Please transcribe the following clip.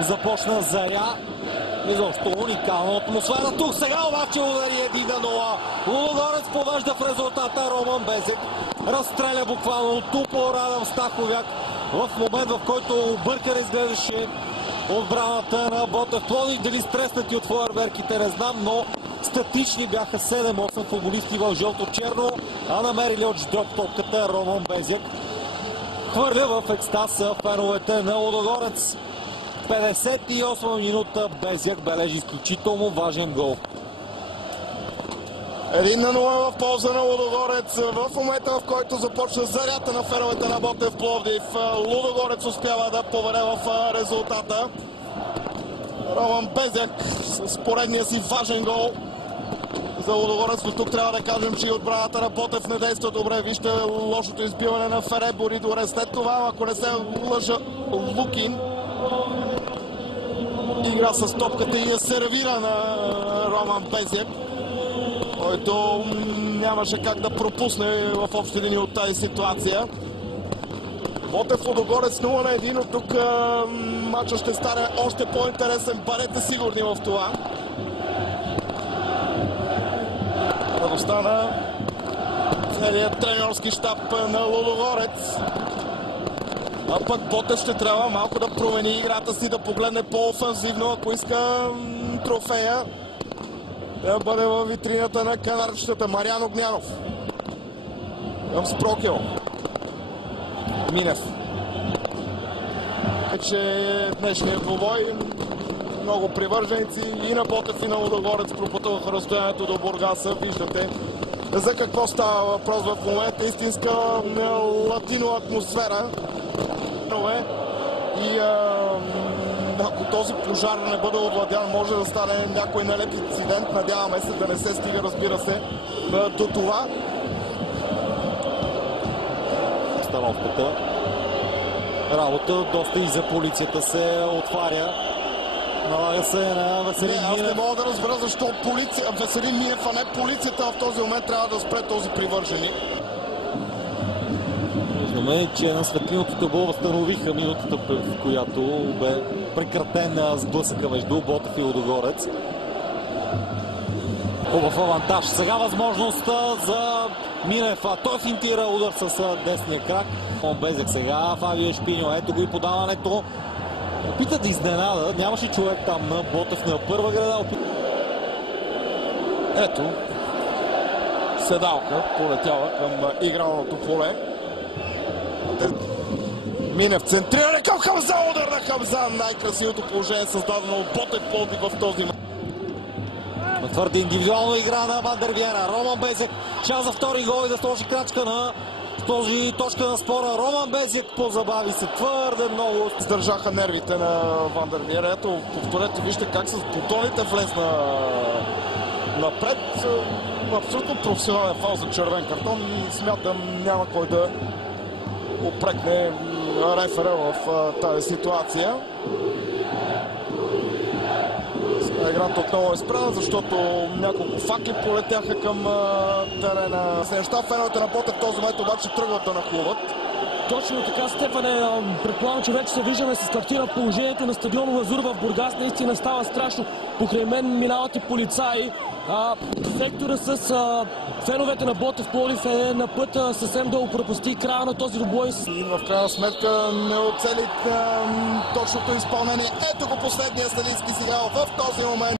започна Заря. Изобщо уникална атмосфера. Тук сега обаче удари 1-0. Лудогорец повежда в резултата. Роман Безек разстреля буквално тупо Радам Стаховяк в момент, в който объркан изглеждаше отбраната на Ботев Пловдив. Дали стреснати от фойерверките не знам, но статични бяха 7-8 футболисти в жълто-черно, а намерили от ждроп топката Роман Безек. Хвърля в екстаз феновете на Лудогорец. 58 минута Безек бележи изключително важен гол. 1-0 в полза на Лудогорец. В момента, в който започна зарята на феновете на Ботев Пловдив, Лудогорец успява да поведе в резултата. Роман Безек с поредния си важен гол за Лудогорец, но тук трябва да кажем, че и отбраната на Ботев не действа добре. Вижте лошото избиване на Фере Боридоре. След това, ако не се лъжа, Лукин игра с топката и я сервира на Роман Безек, който нямаше как да пропусне в общи линии от тази ситуация. Ботев Лудогорец 0-1, но тук матчът ще стане още по-интересен. Бъдете сигурни в това. Радостта на целият треньорски щаб на Лудогорец. А пък Ботев ще трябва малко да промени играта си, да погледне по-офанзивно, ако иска трофея да бъде във витрината на канарчетата. Мариан Огнянов към Спрокел. Минев. Че днешният двубой много привърженици и на Ботев, и на Лудогорец пропътуваха разстоянието до Бургаса. Виждате за какво става въпрос в момента. Истинска латино атмосфера. И ако този пожар не бъде овладян, може да стане някой нелеп инцидент. Надяваме се да не се стига, разбира се, до това. Установката. Работа доста и за полицията се отваря. Налага се на Веселин Минев. Аз не мога да разбера защо Веселин Минев, а не полицията в този момент трябва да спре този привърженик. Виждаме, че на светлиното табло възстановиха минутата, в която бе прекратен сблъсъка между Ботев и Лудогорец. Хубав авантаж. Сега възможността за Минев. Той финтира удар с десния крак. Безек сега. Фабио Ешпиньо. Ето го и подаването. Опита да изненада. Нямаше човек там на Ботев на първа града. Ето. Седалка полетяла към игралното поле. Минев центриране към Хамза. Удар на Хамза. Най-красивото положение създадено от Ботев Пловдив в този момент. Твърде индивидуална игра на Вандервиера. Роман Безек шанс за втори гол и да сложи крачка на този точка на спора. Роман Безек позабави се твърде много. Сдържаха нервите на Вандервиера. Ето, повторете, вижте как с бутоните влезна напред. Абсолютно професионален фал за червен картон и смятам няма кой да упрекне рефера в тази ситуация. Играта отново е спряна, защото няколко факли полетяха към терена. Неща феновете на Ботев в този момент обаче тръгват да нахлуват. Точно така, Стефане, предполагам, че вече се виждаме с картина положението на стадион Лазур в Бургас. Наистина става страшно. Покрай мен минават и полицаи. Сектора с феновете на Ботев Пловдив е на път съвсем да пропусти края на този двубой. И в крайна сметка не оцели точното изпълнение. Ето го последния съдийски сигнал в този момент.